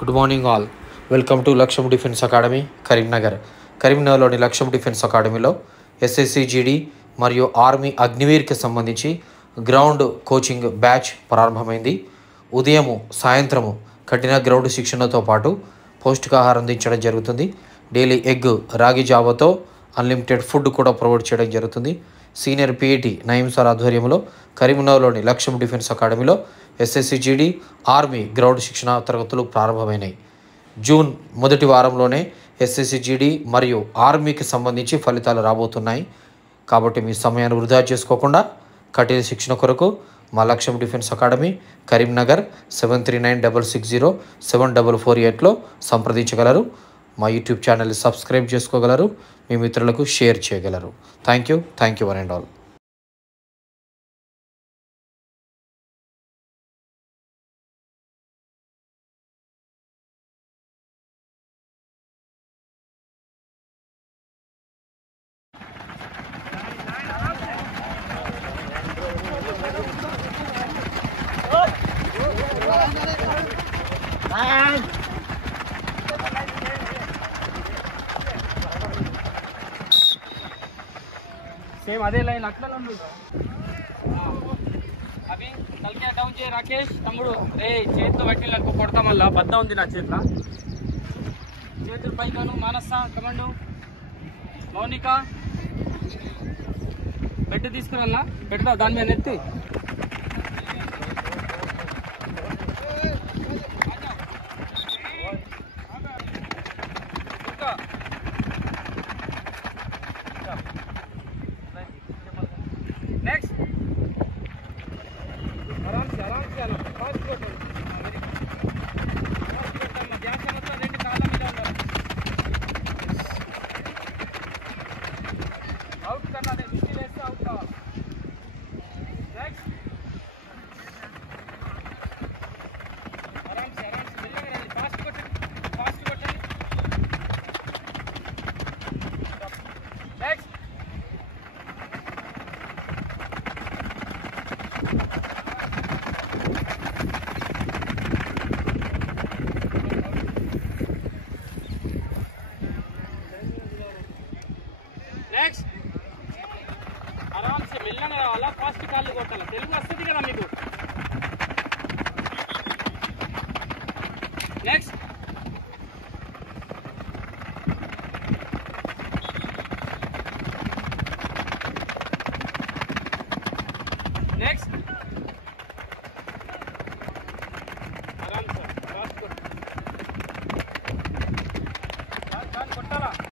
Good morning all. Welcome to లక్ష్యం defence academy Karimnagar. కరీంనగర్లోని లక్ష్యం డిఫెన్స్ అకాడమీలో ఎస్ఎస్సి జీడీ మరియు ఆర్మీ అగ్నివీర్కి సంబంధించి గ్రౌండ్ కోచింగ్ బ్యాచ్ ప్రారంభమైంది. ఉదయము సాయంత్రము కఠిన గ్రౌండ్ శిక్షణతో పాటు పౌష్టికాహారం అందించడం జరుగుతుంది. డైలీ ఎగ్, రాగి జావతో అన్లిమిటెడ్ ఫుడ్ కూడా ప్రొవైడ్ చేయడం జరుగుతుంది. సీనియర్ పిఐటి నయీం సార్ ఆధ్వర్యంలో కరీంనగర్లోని లక్ష్యం డిఫెన్స్ అకాడమీలో ఎస్ఎస్సి జీడీ ఆర్మీ గ్రౌండ్ శిక్షణ తరగతులు ప్రారంభమైనాయి. జూన్ మొదటి వారంలోనే ఎస్ఎస్సి జీడీ మరియు ఆర్మీకి సంబంధించి ఫలితాలు రాబోతున్నాయి. కాబట్టి మీ సమయాన్ని వృధా చేసుకోకుండా కఠిన శిక్షణ కొరకు మా లక్ష్యం డిఫెన్స్ అకాడమీ కరీంనగర్ 7396607448లో సంప్రదించగలరు. మా యూట్యూబ్ ఛానల్ని సబ్స్క్రైబ్ చేసుకోగలరు. మీ మిత్రులకు షేర్ చేయగలరు. Thank you one and all. Same అదే లైన్ అట్లా అవి తలకే డౌన్ చేయి రాకేష్. తమ్ముడు రే చేతితో పట్టిన అనుకో కొడతా, మళ్ళా బద్ద ఉంది నా చేతిలో. చేతులు పైకాను. మానస కమాండు, మౌనిక బెడ్ తీసుకురన్నా, పెడతా దాని మీద నెత్తి. నెక్స్ట్ ఆరామ్ से आना फास्ट కొట్టండి. ఫాస్ట్ కొట్టమ్మా. ధ్యాస మొత్తం రెండు కాళ్ళ మీద ఉండాలి. అవుట్ కన్నా విజిల్ వేస్తే అవుట్ కావాలి. నెక్స్ట్ ఆరామ్ से మెల్లగా రండి. ఫాస్ట్ కొట్టండి. నెక్స్ట్ నెక్స్ట్ ఆరామ్ से మెల్లగా రావాలా. ఫాస్ట్ కాళ్ళు కొట్టాలి. తెలుగు వస్తుంది కదా మీకు. నెక్స్ట్